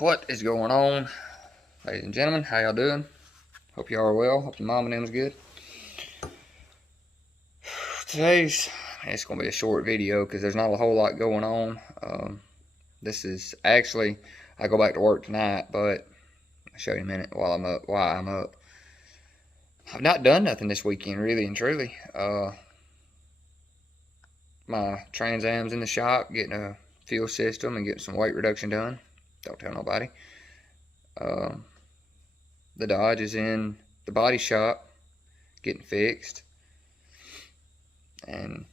What is going on, ladies and gentlemen? How y'all doing? Hope y'all are well. Hope your mom and them's good. Today's, it's going to be a short video because there's not a whole lot going on. This is actually, I go back to work tonight, but I'll show you in a minute why I'm up. I've not done nothing this weekend, really and truly. My Trans Am's in the shop, getting a fuel system and getting some weight reduction done. Don't tell nobody. The Dodge is in the body shop, getting fixed. And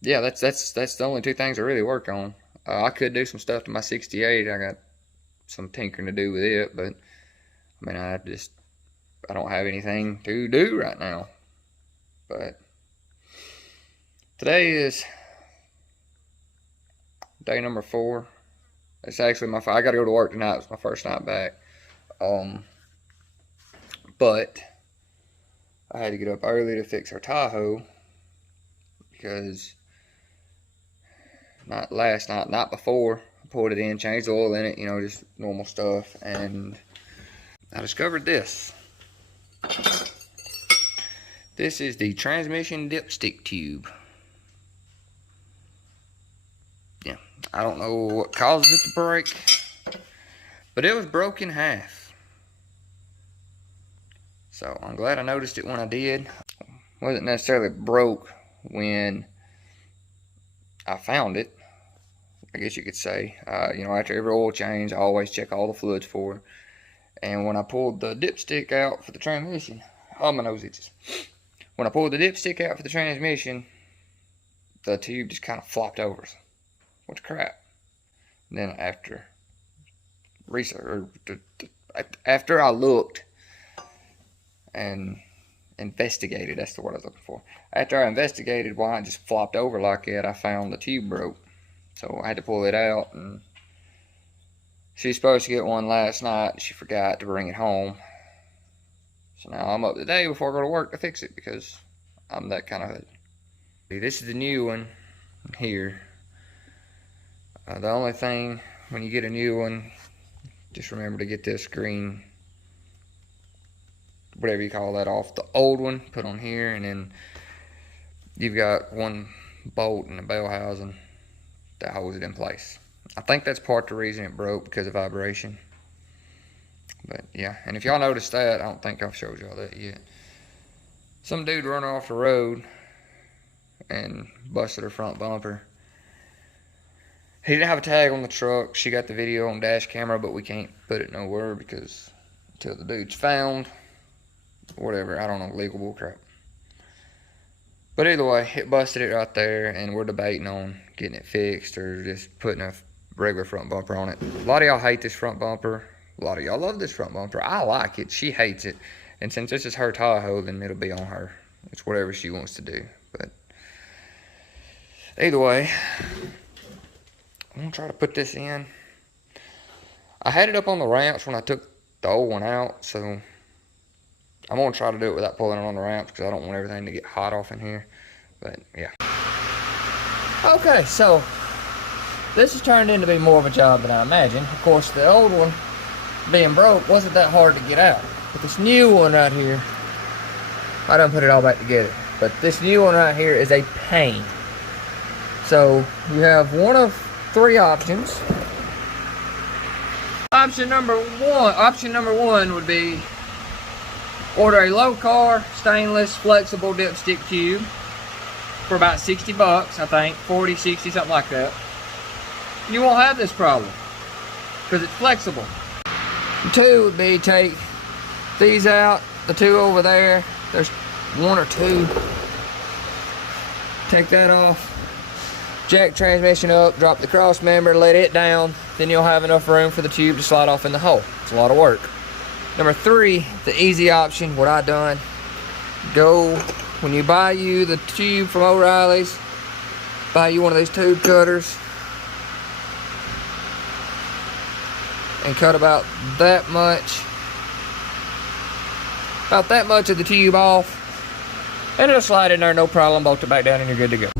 yeah, that's the only two things I really work on. I could do some stuff to my 68. I got some tinkering to do with it, but I mean, I don't have anything to do right now. But today is day number 4. It's actually I got to go to work tonight. It's my first night back. But I had to get up early to fix our Tahoe because not last night, not before, I pulled it in, changed the oil in it, you know, just normal stuff, and I discovered this. This is the transmission dipstick tube. Yeah, I don't know what causes it to break, but it was broke in half. So I'm glad I noticed it when I did. Wasn't necessarily broke when I found it, I guess you could say. You know, after every oil change, I always check all the fluids for it. And when I pulled the dipstick out for the transmission, oh, my nose itches. When I pulled the dipstick out for the transmission, the tube just kind of flopped over. What the crap? And then after research, after I looked and investigated, that's the word I was looking for. After I investigated why it just flopped over like that, I found the tube broke. So I had to pull it out, and she's supposed to get one last night. She forgot to bring it home. So now I'm up today before I go to work to fix it because I'm that kind of hood. This is the new one here. The only thing, when you get a new one, just remember to get this green, whatever you call that, off the old one, put on here, and then you've got one bolt and a bell housing that holds it in place. I think that's part of the reason it broke, because of vibration. But yeah, and if y'all noticed that, I don't think I've showed y'all that yet. Some dude running off the road and busted her front bumper. He didn't have a tag on the truck. She got the video on dash camera, but we can't put it nowhere because until the dude's found, whatever, I don't know, legal bull crap. But either way, it busted it right there, and we're debating on getting it fixed or just putting a regular front bumper on it. A lot of y'all hate this front bumper. A lot of y'all love this front bumper. I like it. She hates it. And since this is her Tahoe, then it'll be on her. It's whatever she wants to do. But either way, I'm going to try to put this in. I had it up on the ramps when I took the old one out, so I'm going to try to do it without pulling it on the ramps because I don't want everything to get hot off in here. But yeah. Okay, so this has turned into be more of a job than I imagined. Of course, the old one being broke wasn't that hard to get out. But this new one right here, I done put it all back together. But this new one right here is a pain. So you have one of 3 options. Option number one would be order a low car stainless flexible dipstick tube for about 60 bucks, I think, 40, 60, something like that. You won't have this problem because it's flexible. 2 would be take these out, the 2 over there, there's 1 or 2. Take that off, jack transmission up, drop the cross member, let it down, then you'll have enough room for the tube to slide off in the hole. It's a lot of work. Number 3, the easy option, what I done, go, when you buy you the tube from O'Reilly's, buy you one of these tube cutters, and cut about that much of the tube off, and it'll slide in there no problem, bolt it back down, and you're good to go.